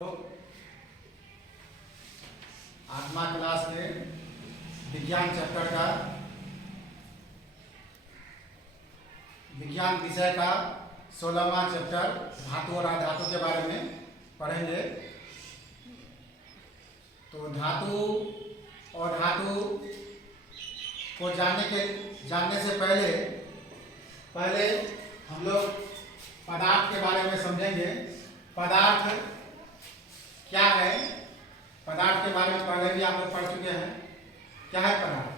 तो आठवां क्लास में विज्ञान चैप्टर का विज्ञान विषय का 16वां चैप्टर धातु और अधातु के बारे में पढ़ेंगे। तो धातु और धातु को जानने से पहले हम लोग पदार्थ के बारे में समझेंगे। पदार्थ क्या है? पदार्थ के बारे में पहले भी आप लोग पढ़ चुके हैं। क्या है पदार्थ?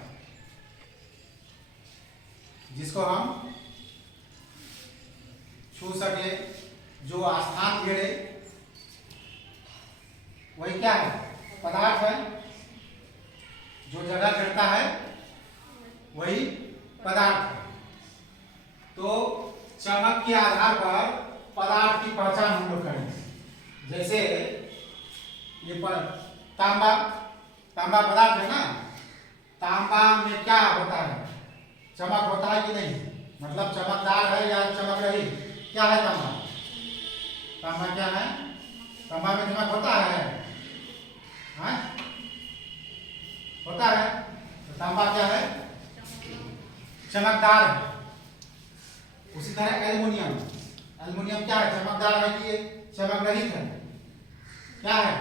जिसको हम छू सके, जो स्थान घेरे, वही क्या है? पदार्थ है। जो जगह घेरता है वही पदार्थ है। तो चमक के आधार पर पदार्थ की पहचान हम लोग करेंगे। जैसे ये तांबा पदार्थ है ना। तांबा में क्या होता है? चमक होता है कि नहीं? मतलब चमकदार है या चमक रही? क्या है तांबा? तांबा क्या है? तांबा में चमक होता है? हाँ? होता है। तो तांबा क्या है? चमकदार है। उसी तरह एल्युमिनियम क्या है? चमकदार है कि चमक रहित है? क्या है?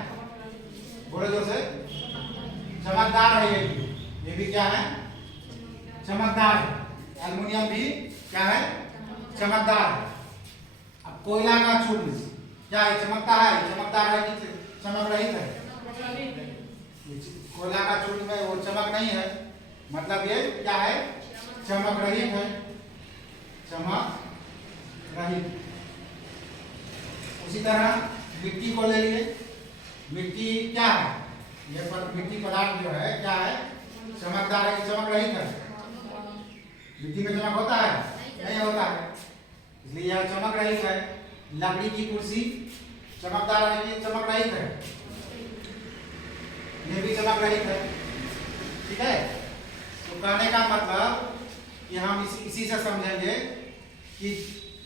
बोलो जोर से। चमकदार है। ये भी क्या है? चमकदार है। एल्युमिनियम भी क्या है? चमकदार है। अब कोयला का चूर्ण क्या है? चमकता है? चमकदार है कि चमक रहित है? कोयला का चूर्ण में वो चमक नहीं है, मतलब ये क्या है? चमक रहित है। चमक रहित। उसी तरह मिट्टी को ले लिए। मिट्टी क्या है? ये मिट्टी पदार्थ जो है क्या है? चमकदार है कि चमक रहित है? मिट्टी में चमक होता है? नहीं होता है, इसलिए यह चमक रहित है। लकड़ी की कुर्सी चमकदार है कि चमक रहित है? ये भी चमक रहित है। ठीक है। तो कहने का मतलब कि हम इसी से समझेंगे कि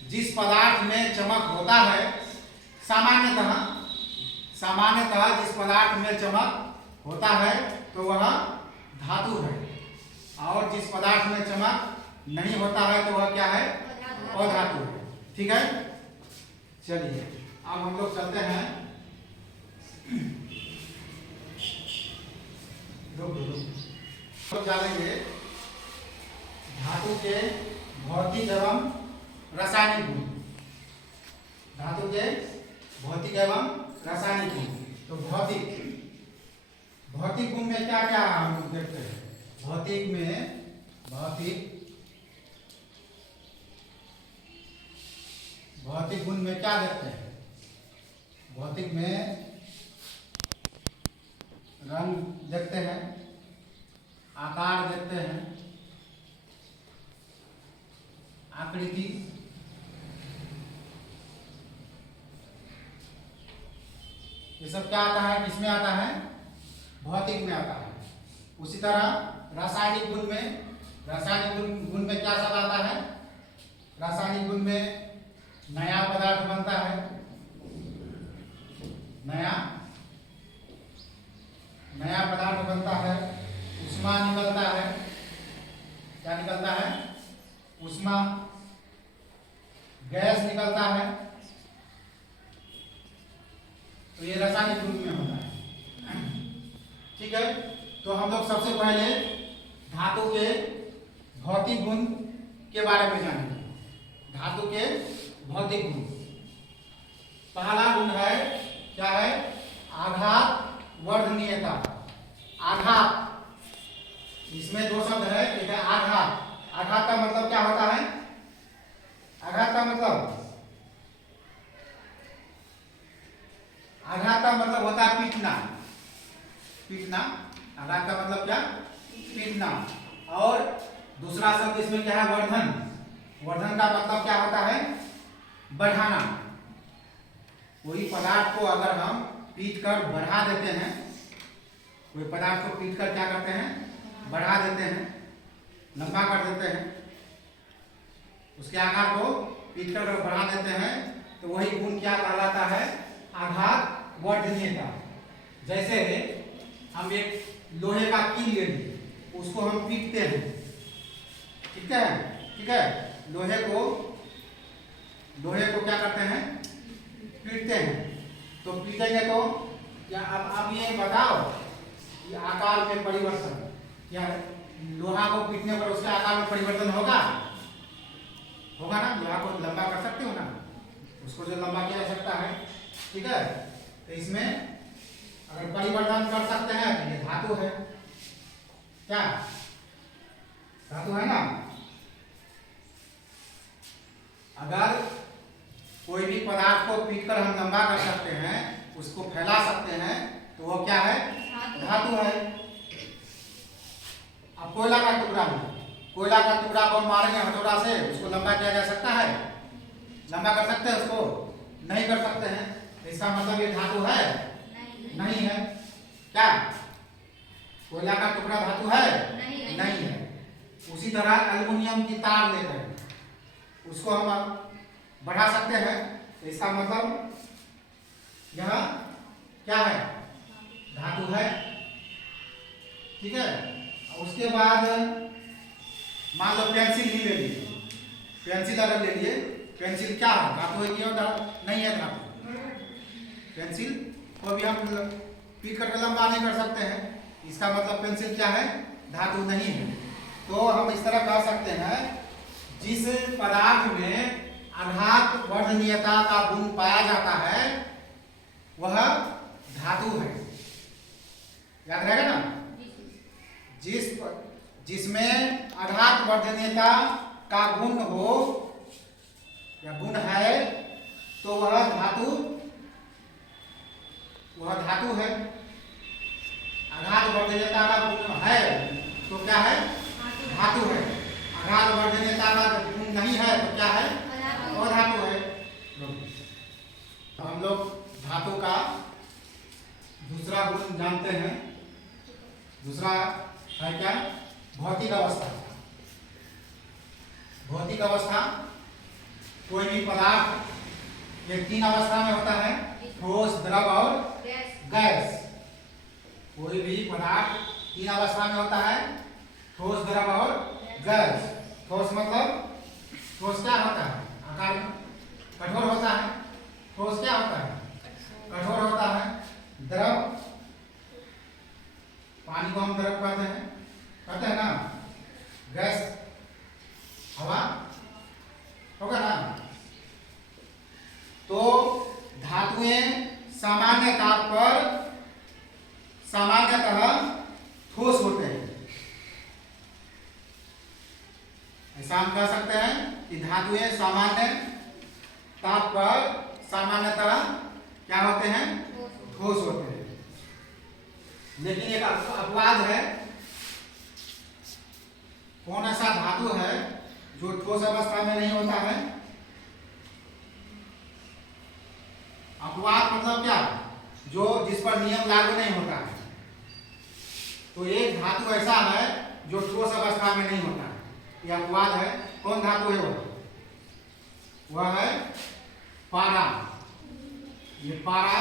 जिस पदार्थ में चमक होता है, सामान्यतः जिस पदार्थ में चमक होता है तो वह धातु है, और जिस पदार्थ में चमक नहीं होता है तो वह क्या है? अधातु है। ठीक है। चलिए अब हम लोग चलते हैं। जानेंगे धातु के भौतिक एवं रासायनिक गुण। धातु के भौतिक एवं रासायनिक गुण। तो भौतिक गुण में क्या क्या हम लोग देखते हैं? भौतिक गुण में क्या देखते हैं? भौतिक में रंग देखते हैं, आकार देखते हैं, आकृति, ये सब क्या आता है? किसमें आता है? भौतिक में आता है। उसी तरह रासायनिक गुण में क्या सब आता है? रासायनिक गुण में नया पदार्थ बनता है, नया पदार्थ बनता है, ऊष्मा निकलता है। क्या निकलता है? ऊष्मा, गैस निकलता है। तो ये रासायनिक गुण में होता है। ठीक है। तो हम लोग सबसे पहले धातु के भौतिक गुण के बारे में जानेंगे। धातु के भौतिक गुण। पहला गुण है क्या है? आघात वर्धनीयता। आघात, इसमें दो शब्द है। एक है आघात। आघात का मतलब क्या होता है? आघात का मतलब होता है पीटना। आघात का मतलब क्या? पीटना। और दूसरा शब्द इसमें क्या है? वर्धन का मतलब क्या होता है? बढ़ाना। कोई पदार्थ को अगर हम पीट कर बढ़ा देते हैं, कोई पदार्थ को पीट कर क्या करते हैं? बढ़ा देते हैं, लंबा कर देते हैं, उसके आकार को पीट कर बढ़ा देते हैं, तो वही गुण क्या कहलाता है? आघात वर्धनीयता। जैसे हम एक लोहे का कील ले लिए, उसको हम पीटते हैं, ठीक है, ठीक है, लोहे को क्या करते हैं, पीटते हैं। तो पीटेंगे तो क्या, अब ये बताओ कि आकार में परिवर्तन, क्या लोहा को पीटने पर उसके आकार में परिवर्तन होगा? होगा ना? लोहा को लंबा कर सकते हो ना, उसको जो लंबा किया जा सकता है, ठीक है। तो इसमें अगर परिवर्तन कर सकते हैं तो ये धातु है, क्या धातु है ना। अगर कोई भी पदार्थ को पीटकर हम लंबा कर सकते हैं, उसको फैला सकते हैं, तो वो क्या है? धातु है। अब कोयला का टुकड़ा है, कोयला का टुकड़ा को मारेंगे हथौड़ा से, उसको लंबा किया जा सकता है? लंबा कर सकते हैं उसको? नहीं कर सकते हैं। इसका मतलब ये धातु है? नहीं है। क्या कोयला का टुकड़ा धातु है? नहीं है। उसी तरह एल्युमिनियम की तार लेकर उसको हम बढ़ा सकते हैं, तो इसका मतलब यह क्या है? धातु है, ठीक है। उसके बाद मान लो पेंसिल ही ले लिए, पेंसिल अगर ले लिए, पेंसिल क्या है? धातु है कि नहीं है? धातु। पेंसिल को भी हम पीट कर लंबा नहीं कर सकते हैं, इसका मतलब पेंसिल क्या है? धातु नहीं है। तो हम इस तरह कह सकते हैं, जिस पदार्थ में आघात वर्धनीयता का गुण पाया जाता है वह धातु है। याद रहेगा ना? जिसमें आघात वर्धनीयता का गुण हो या गुण है, तो वह धातु है। आघात वर्धनीयता का गुण है तो क्या है? धातु है। आघात वर्धनीयता का गुण नहीं है तो क्या है? अधातु है। हम लोग धातु का दूसरा गुण जानते हैं। दूसरा है क्या? भौतिक अवस्था। भौतिक अवस्था कोई भी पदार्थ ये 3 अवस्था में होता है, ठोस, द्रव और गैस। कोई भी पदार्थ 3 अवस्था में होता है, ठोस, द्रव और गैस। ठोस मतलब, ठोस क्या होता है? आकार कठोर होता है। ठोस क्या होता है? कठोर होता है। द्रव, पानी को हम द्रव कहते हैं ना। गैस, हवा होगा ना। तो धातुएं सामान्यतः ठोस होते हैं। ऐसा हम कह सकते हैं कि धातुएं सामान्य ताप पर सामान्यतः क्या होते हैं? ठोस होते हैं। लेकिन एक अपवाद है। कौन ऐसा धातु है जो ठोस अवस्था में नहीं होता है? अपवाद मतलब क्या? जो जिस पर नियम लागू नहीं होता है। तो एक धातु ऐसा है जो ठोस अवस्था में नहीं होता है, यह अपवाद है। कौन धातु है वो? वह है पारा। ये पारा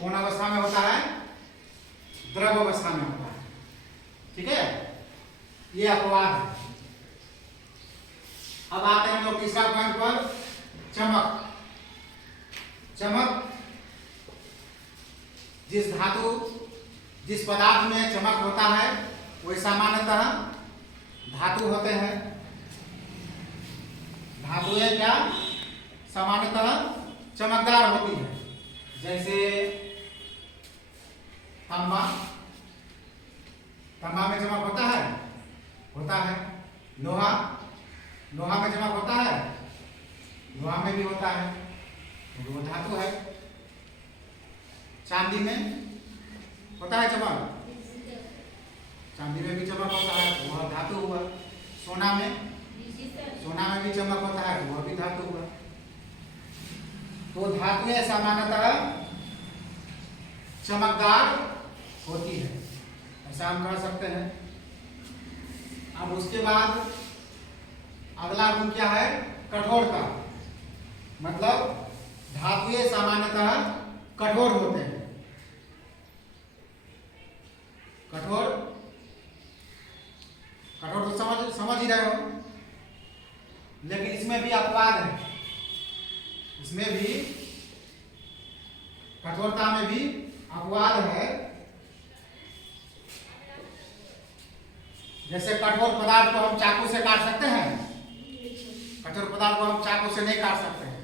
कौन अवस्था में होता है? द्रव अवस्था में होता है, ठीक है। ये अपवाद है। अब आते हैं हम लोग तीसरा पॉइंट पर, चमक। चमक जिस पदार्थ में चमक होता है वह सामान्यतः धातु होते हैं। धातुएं क्या सामान्यतः चमकदार होती है। जैसे तांबा, तांबा में चमक होता है? होता है। लोहा, लोहा में चमक होता है? लोहा में भी होता है, तो वो धातु है। चांदी में होता है चमक? चांदी में भी चमक होता है, तो वह धातु हुआ। सोना में भी चमक होता है, तो वह भी धातु हुआ। तो धातुएं सामान्यतः चमकदार होती है, ऐसा हम कह सकते हैं। अब उसके बाद अगला गुण क्या है? कठोरता। मतलब धातुएं सामान्यतः कठोर होते हैं। कठोरता में भी अपवाद है। जैसे कठोर पदार्थ को हम चाकू से काट सकते हैं, कठोर पदार्थ को हम चाकू से नहीं काट सकते हैं,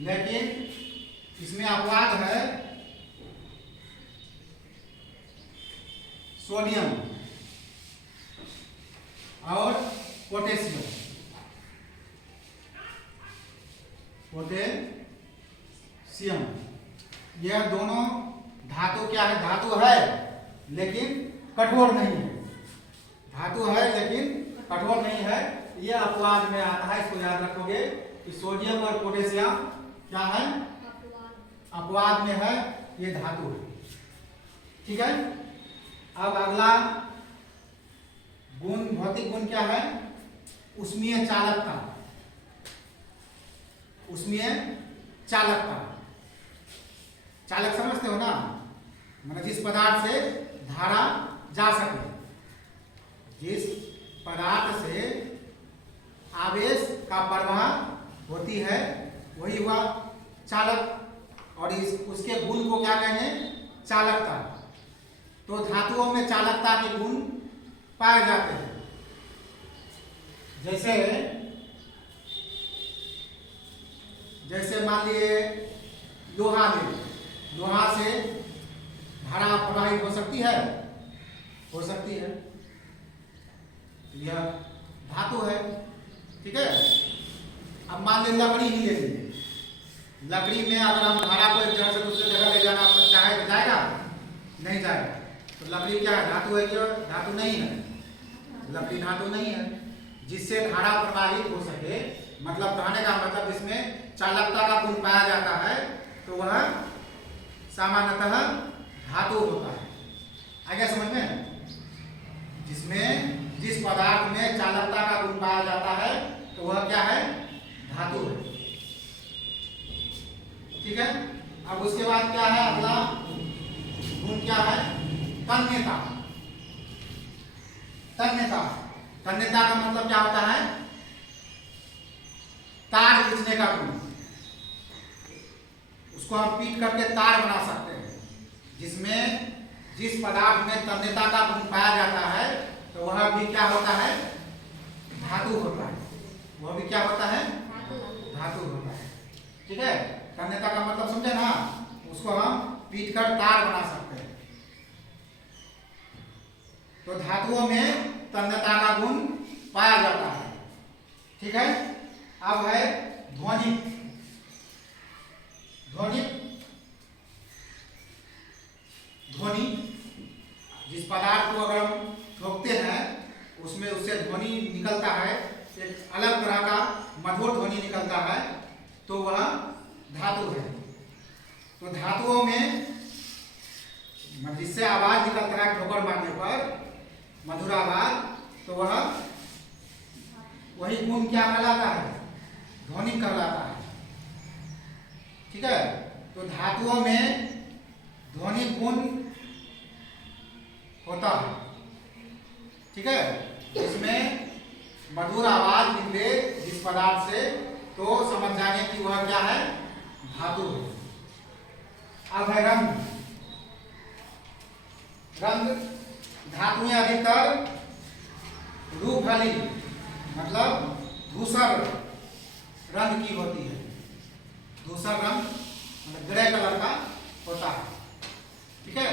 लेकिन इसमें अपवाद है सोडियम और पोटेशियम। पोटेशियम यह दोनों धातु क्या है, धातु है लेकिन कठोर नहीं है, धातु है लेकिन कठोर नहीं है। यह अपवाद में आता है, इसको याद रखोगे कि सोडियम और पोटेशियम क्या है, अपवाद में है, ये धातु है। ठीक है। अब अगला गुण, भौतिक गुण क्या है, उष्मीय चालकता। उष्मीय चालकता, चालक समझते हो ना, मतलब जिस पदार्थ से धारा जा सके, जिस पदार्थ से आवेश का प्रवाह होती है वही हुआ चालक, और उसके गुण को क्या कहेंगे, चालकता। तो धातुओं में चालकता के गुण पाए जाते हैं। जैसे मान लिए लोहा ले, लोहा से धारा प्रवाहित हो सकती है, हो सकती है, यह धातु है। ठीक है। अब मान लीजिए लकड़ी ही ले लीजिए, लकड़ी में अगर हम धारा को एक जगह से दूसरी जगह ले जाना चाहे तो जाएगा, नहीं जाएगा। तो लकड़ी क्या है, धातु है क्या, धातु नहीं है, लकड़ी धातु नहीं है। जिससे धारा प्रवाहित हो सके, मतलब कहने का मतलब जिसमें चालकता का गुण पाया जाता है, तो वह सामान्यतः धातु होता है। आगे समझ में, जिसमें जिस पदार्थ में चालकता का गुण पाया जाता है तो वह क्या है, धातु है। ठीक है। अब उसके बाद क्या है, अगला गुण क्या है, तन्यता। तन्यता, तन्यता का मतलब क्या होता है, तार खींचने का गुण। उसको हम पीट करके तार बना सकते हैं। जिसमें जिस पदार्थ में तन्यता का गुण पाया जाता है तो वह भी क्या होता है, धातु होता है। वह भी क्या होता है, धातु होता है। ठीक है। तन्यता का मतलब समझे ना, उसको हम पीट कर तार बना सकते हैं। तो धातुओं में तन्यता का गुण पाया जाता है। ठीक है। अब है ध्वनिक। ध्वनिक, ध्वनि, जिस पदार्थ को अगर हम ठोकते हैं उसमें उससे ध्वनि निकलता है, एक अलग तरह का मधुर ध्वनि निकलता है, तो वह धातु है। तो धातुओं में जिससे आवाज निकलता है ठोकर मारने पर, मधुर आवाज, तो वह वही गुण क्या कहलाता है, ध्वनिक कहलाता है। ठीक है। तो धातुओं में ध्वनिक गुण होता है। ठीक है। इसमें मधुर आवाज निकले जिस पदार्थ से, तो समझ जाएंगे कि वह क्या है, धातु है। अब है रंग। रंग, धातुएं अधिकतर रूपहली मतलब धूसर रंग की होती है। धूसर रंग मतलब ग्रे कलर का होता है। ठीक है।